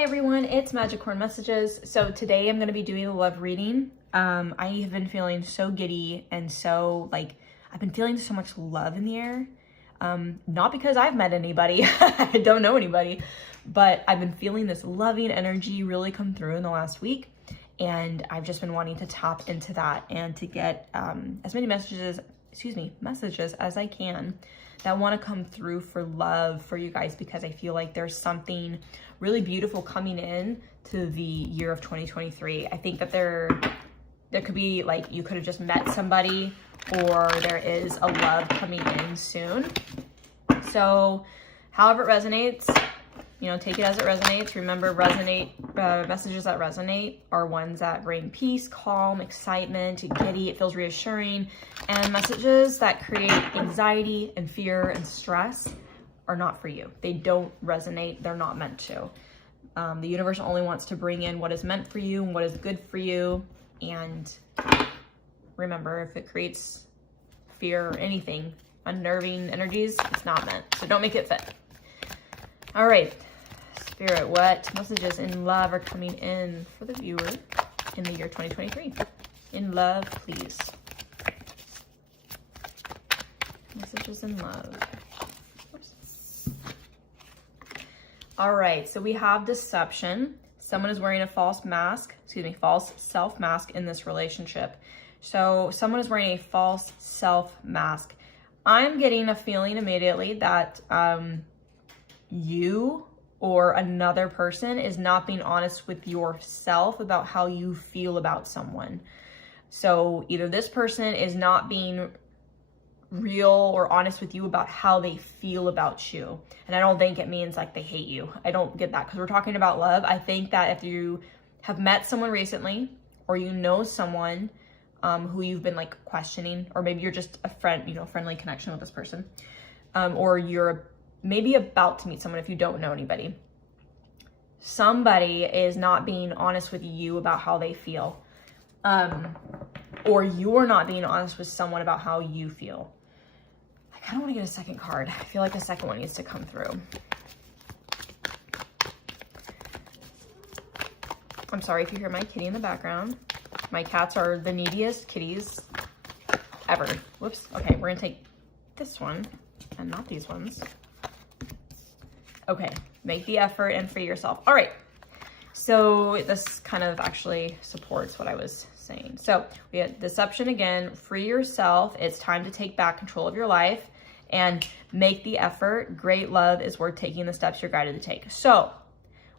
Hi everyone, it's Madgicorn Messages. So today I'm going to be doing a love reading. I have been feeling so giddy and so I've been feeling so much love in the air. Not because I've met anybody, I don't know anybody, but I've been feeling this loving energy really come through in the last week. And I've just been wanting to tap into that and to get as many messages as I can that want to come through for love for you guys, because I feel like there's something really beautiful coming in to the year of 2023. I think that there could be you could have just met somebody, or there is a love coming in soon. So however it resonates, take it as it resonates. Remember, messages that resonate are ones that bring peace, calm, excitement, giddy, it feels reassuring. And messages that create anxiety and fear and stress are not for you. They don't resonate. They're not meant to. The universe only wants to bring in what is meant for you and what is good for you. And remember, if it creates fear or anything, unnerving energies, it's not meant. So don't make it fit. All right. Spirit, what messages in love are coming in for the viewer in the year 2023? In love, please. Messages in love. Oops. All right, so we have deception. Someone is wearing a false self mask in this relationship. So someone is wearing a false self mask. I'm getting a feeling immediately that you or another person is not being honest with yourself about how you feel about someone. So either this person is not being real or honest with you about how they feel about you. And I don't think it means they hate you. I don't get that, because we're talking about love. I think that if you have met someone recently, or you know someone who you've been questioning, or maybe you're just a friend, friendly connection with this person, or you're maybe about to meet someone if you don't know anybody. Somebody is not being honest with you about how they feel. Or you're not being honest with someone about how you feel. I kind of want to get a second card. I feel like the second one needs to come through. I'm sorry if you hear my kitty in the background. My cats are the neediest kitties ever. Whoops. Okay, we're going to take this one and not these ones. Okay, make the effort and free yourself. All right, so this kind of actually supports what I was saying. So we had deception again, free yourself. It's time to take back control of your life and make the effort. Great love is worth taking the steps you're guided to take. So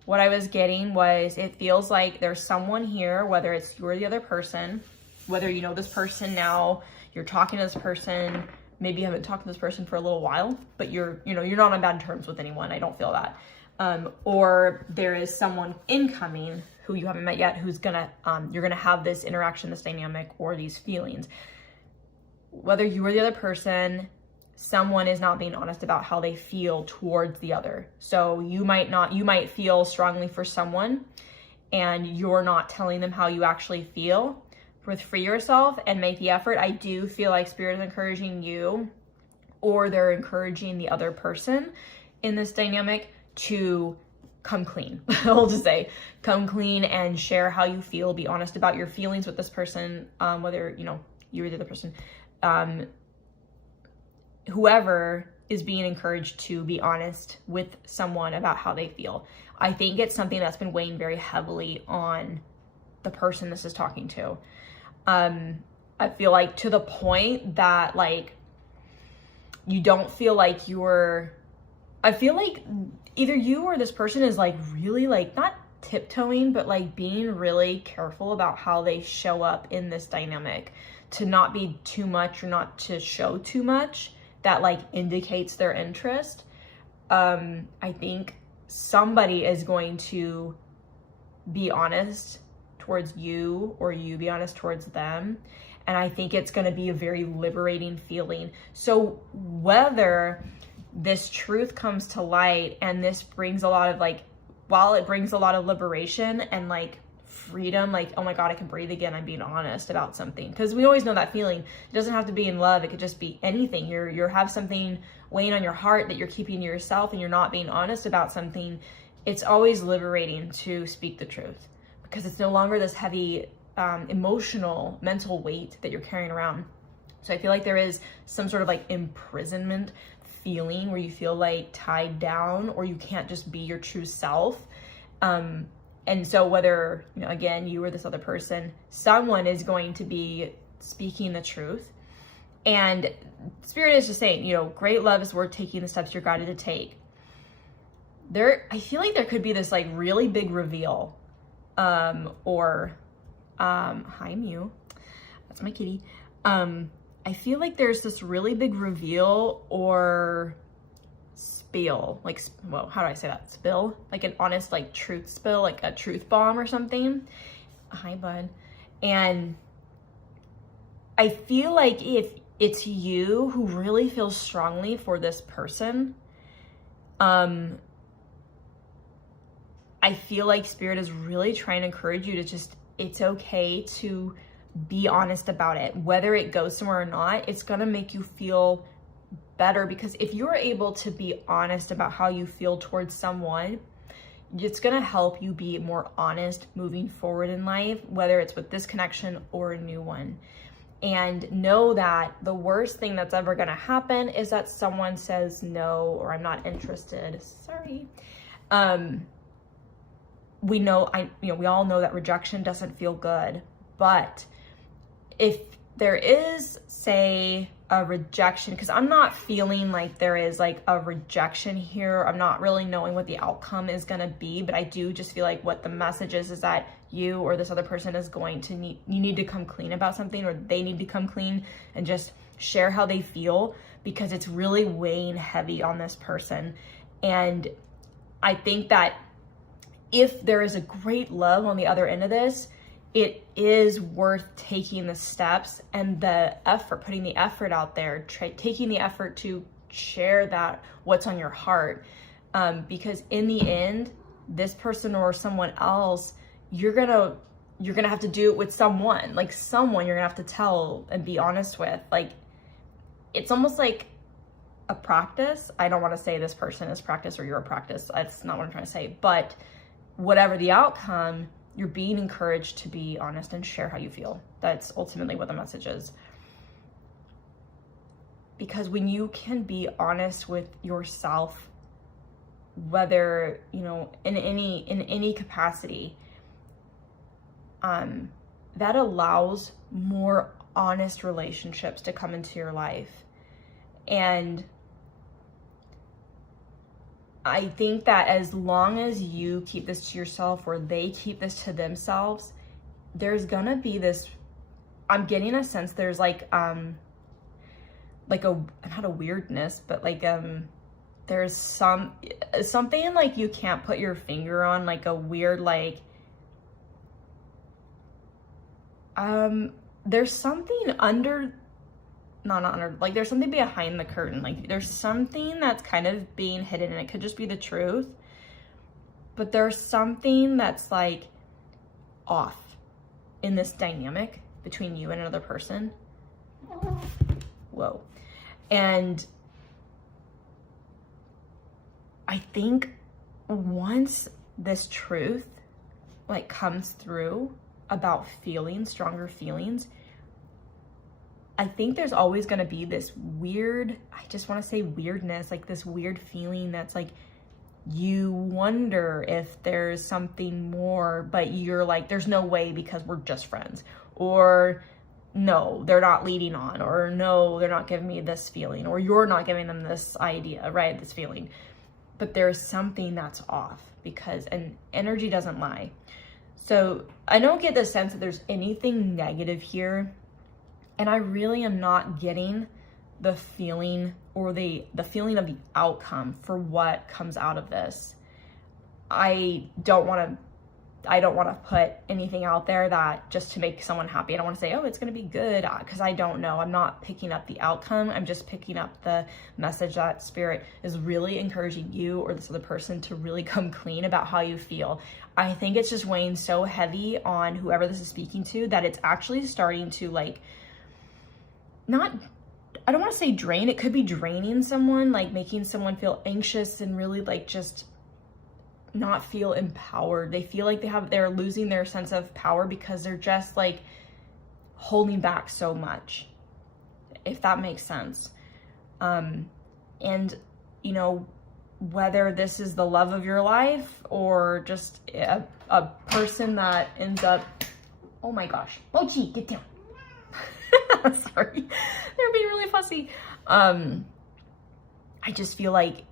what I was getting was, it feels like there's someone here, whether it's you or the other person, whether you know this person now, you're talking to this person, maybe you haven't talked to this person for a little while, but you're not on bad terms with anyone. I don't feel that. Or there is someone incoming who you haven't met yet, who's you're gonna have this interaction, this dynamic, or these feelings. Whether you or the other person, someone is not being honest about how they feel towards the other. So you might feel strongly for someone and you're not telling them how you actually feel. Free yourself and make the effort. I do feel like Spirit is encouraging you, or they're encouraging the other person in this dynamic to come clean. I'll just say, come clean and share how you feel. Be honest about your feelings with this person, whether you or the other person. Whoever is being encouraged to be honest with someone about how they feel. I think it's something that's been weighing very heavily on the person this is talking to. I feel like to the point that you don't feel like I feel like either you or this person is really not tiptoeing, but being really careful about how they show up in this dynamic, to not be too much or not to show too much that indicates their interest. I think somebody is going to be honest towards you, or you be honest towards them. And I think it's going to be a very liberating feeling. So whether this truth comes to light and this brings a lot of while it brings a lot of liberation and freedom, oh my God, I can breathe again, I'm being honest about something. Because we always know that feeling. It doesn't have to be in love. It could just be anything. You have something weighing on your heart that you're keeping to yourself and you're not being honest about something. it's always liberating to speak the truth, because it's no longer this heavy emotional, mental weight that you're carrying around. So I feel like there is some sort of like imprisonment feeling where you feel like tied down, or you can't just be your true self. And so whether, you know, again, you or this other person, someone is going to be speaking the truth. And Spirit is just saying, you know, great love is worth taking the steps you're guided to take. I feel like there could be this like really big reveal, hi Mew, that's my kitty. I feel like there's this really big reveal or spill, like, well, how do I say that? Spill, like an honest, like truth spill, like a truth bomb or something. Hi, bud. And I feel like if it's you who really feels strongly for this person, I feel like Spirit is really trying to encourage you to just, it's okay to be honest about it. Whether it goes somewhere or not, it's gonna make you feel better, because if you're able to be honest about how you feel towards someone, it's gonna help you be more honest moving forward in life, whether it's with this connection or a new one. And know that the worst thing that's ever gonna happen is that someone says no, or I'm not interested. Sorry. We all know that rejection doesn't feel good, but if there is, say, a rejection, because I'm not feeling like there is like a rejection here. I'm not really knowing what the outcome is going to be, but I do just feel like what the message is that you or this other person is going to you need to come clean about something, or they need to come clean and just share how they feel, because it's really weighing heavy on this person. And I think that if there is a great love on the other end of this, it is worth taking the steps and the effort, putting the effort out there, taking the effort to share that, what's on your heart. Because in the end, this person or someone else, you're gonna have to do it with someone you're gonna have to tell and be honest with. Like, it's almost like a practice. I don't want to say this person is practice or you're a practice. That's not what I'm trying to say. But whatever the outcome, you're being encouraged to be honest and share how you feel. That's ultimately what the message is. Because when you can be honest with yourself, whether, you know, in any capacity, that allows more honest relationships to come into your life. And I think that as long as you keep this to yourself, or they keep this to themselves, there's gonna be this, I'm getting a sense there's like a, not a weirdness, but like, there's something like you can't put your finger on, like a weird, like, there's something not under, like there's something behind the curtain. Like there's something that's kind of being hidden, and it could just be the truth, but there's something that's like off in this dynamic between you and another person. Whoa. And I think once this truth like comes through about feeling stronger feelings, I think there's always going to be this weird, I just want to say weirdness, like this weird feeling that's like, you wonder if there's something more, but you're like, there's no way because we're just friends. Or no, they're not leading on. Or no, they're not giving me this feeling. Or you're not giving them this idea, right? This feeling. But there's something that's off, because an energy doesn't lie. So I don't get the sense that there's anything negative here. And I really am not getting the feeling or the feeling of the outcome for what comes out of this. I don't want to put anything out there that just to make someone happy. I don't want to say, oh, it's going to be good, because I don't know. I'm not picking up the outcome. I'm just picking up the message that Spirit is really encouraging you or this other person to really come clean about how you feel. I think it's just weighing so heavy on whoever this is speaking to that it's actually starting to like, I don't want to say drain. It could be draining someone, like making someone feel anxious and really like just not feel empowered. They feel like they're losing their sense of power because they're just like holding back so much, if that makes sense. And you know, whether this is the love of your life or just a person that ends up, oh my gosh, Mochi, get down. Sorry, they're being really fussy. I just feel like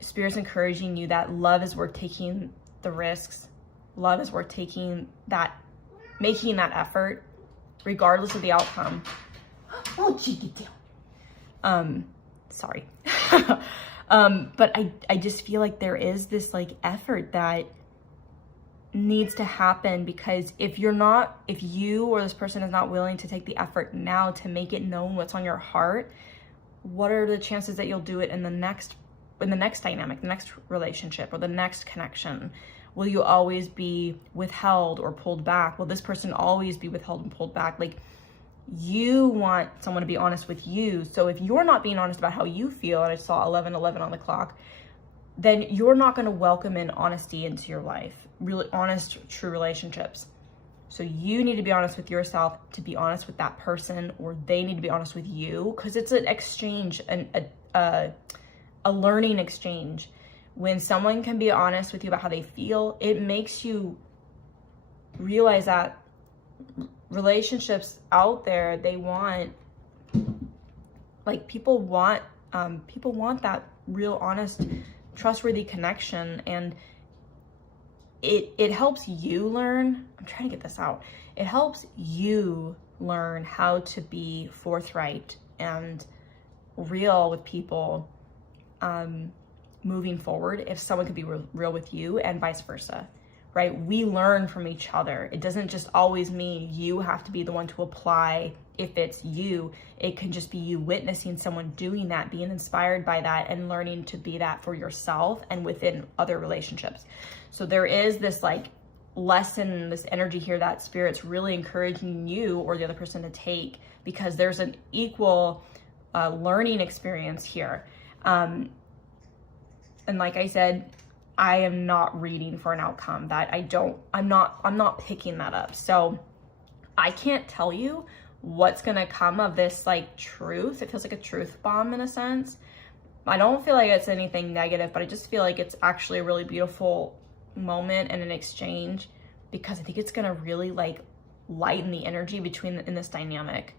Spirit's encouraging you that love is worth taking the risks. Love is worth making that effort, regardless of the outcome. Mochi, get down. Sorry. But I just feel like there is this like effort that needs to happen, because if you or this person is not willing to take the effort now to make it known what's on your heart, what are the chances that you'll do it in the next dynamic, the next relationship, or the next connection? Will you always be withheld or pulled back? Will this person always be withheld and pulled back? Like, you want someone to be honest with you. So if you're not being honest about how you feel, and I saw 11:11 on the clock, then you're not going to welcome in honesty into your life, really honest, true relationships. So you need to be honest with yourself to be honest with that person, or they need to be honest with you, because it's an exchange, a learning exchange. When someone can be honest with you about how they feel, it makes you realize that relationships out there, they want, like, people want that real, honest, trustworthy connection. And it helps you learn, I'm trying to get this out, it helps you learn how to be forthright and real with people moving forward, if someone could be real with you, and vice versa, right? We learn from each other. It doesn't just always mean you have to be the one to apply. If it's you, it can just be you witnessing someone doing that, being inspired by that, and learning to be that for yourself and within other relationships. So there is this like lesson, this energy here that Spirit's really encouraging you or the other person to take, because there's an equal learning experience here. And like I said, I am not reading for an outcome that I'm not picking that up. So I can't tell you what's gonna come of this like truth. It feels like a truth bomb in a sense. I don't feel like it's anything negative, but I just feel like it's actually a really beautiful moment and an exchange, because I think it's gonna really like lighten the energy in this dynamic.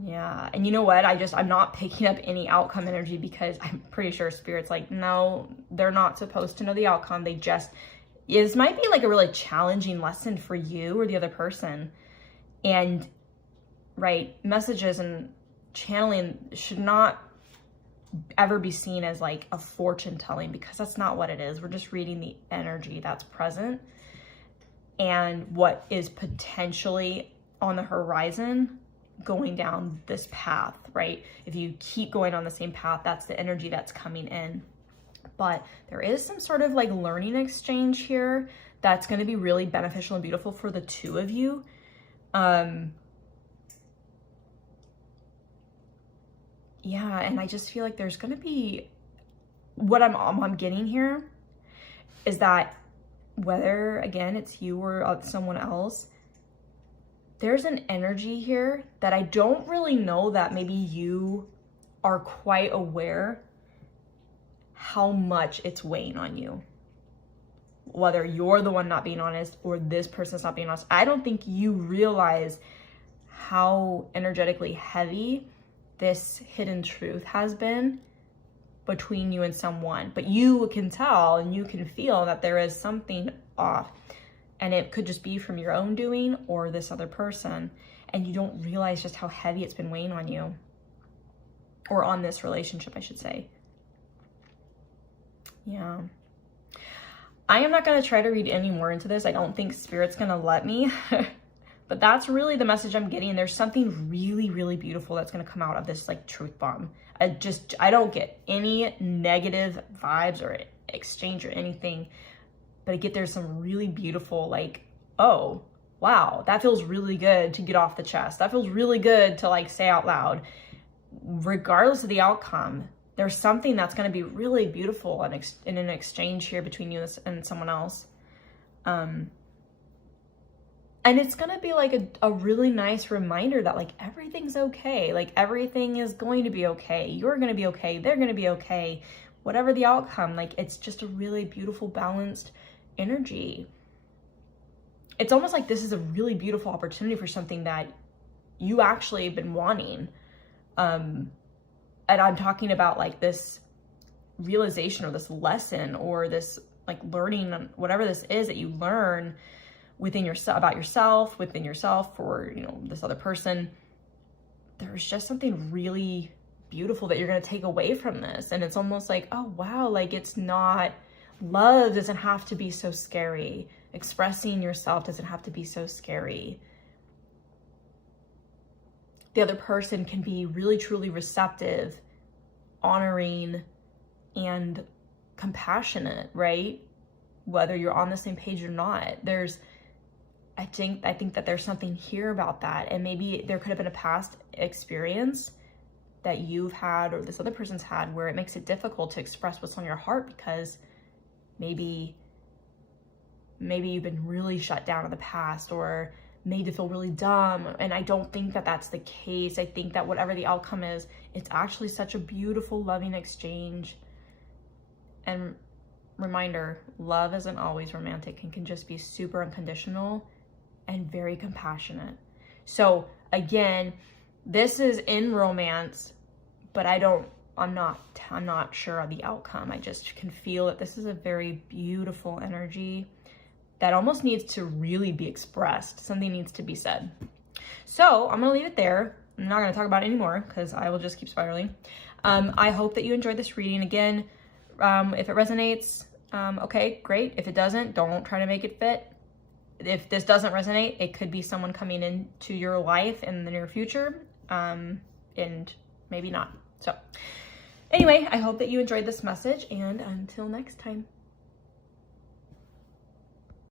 Yeah, and you know what? I'm not picking up any outcome energy, because I'm pretty sure Spirit's like, no, they're not supposed to know the outcome. This might be like a really challenging lesson for you or the other person. And right, messages and channeling should not ever be seen as like a fortune telling, because that's not what it is. We're just reading the energy that's present and what is potentially on the horizon going down this path, right? If you keep going on the same path, that's the energy that's coming in. But there is some sort of like learning exchange here that's going to be really beneficial and beautiful for the two of you. Yeah, and I just feel like there's going to be, what I'm getting here is that whether, again, it's you or someone else, there's an energy here that I don't really know that maybe you are quite aware how much it's weighing on you. Whether you're the one not being honest or this person's not being honest, I don't think you realize how energetically heavy this hidden truth has been between you and someone. But you can tell and you can feel that there is something off. And it could just be from your own doing or this other person. And you don't realize just how heavy it's been weighing on you. Or on this relationship, I should say. Yeah. I am not going to try to read any more into this. I don't think Spirit's going to let me. But that's really the message I'm getting. There's something really, really beautiful that's going to come out of this like truth bomb. I don't get any negative vibes or exchange or anything. But I get there's some really beautiful, like, oh, wow, that feels really good to get off the chest. That feels really good to like say out loud. Regardless of the outcome, there's something that's going to be really beautiful in an exchange here between you and someone else. And it's going to be like a really nice reminder that like everything's okay. Like everything is going to be okay. You're going to be okay. They're going to be okay. Whatever the outcome, like it's just a really beautiful, balanced energy. It's almost like this is a really beautiful opportunity for something that you actually have been wanting. And I'm talking about like this realization or this lesson or this like learning, whatever this is that you learn within yourself, about yourself, within yourself, or, you know, this other person. There's just something really beautiful that you're going to take away from this. And it's almost like, oh, wow, like it's not, love doesn't have to be so scary. Expressing yourself doesn't have to be so scary. The other person can be really, truly receptive, honoring, and compassionate, right? Whether you're on the same page or not. I think that there's something here about that. And maybe there could have been a past experience that you've had or this other person's had where it makes it difficult to express what's on your heart because maybe you've been really shut down in the past or made to feel really dumb. And I don't think that that's the case. I think that whatever the outcome is, it's actually such a beautiful, loving exchange. And reminder, love isn't always romantic and can just be super unconditional and very compassionate. So again, this is in romance, but I'm not sure of the outcome. I just can feel that this is a very beautiful energy that almost needs to really be expressed. Something needs to be said. So I'm gonna leave it there. I'm not gonna talk about it anymore because I will just keep spiraling. I hope that you enjoyed this reading. Again, if it resonates, okay, great. If it doesn't, don't try to make it fit. If this doesn't resonate, it could be someone coming into your life in the near future, and maybe not. So anyway, I hope that you enjoyed this message, and until next time.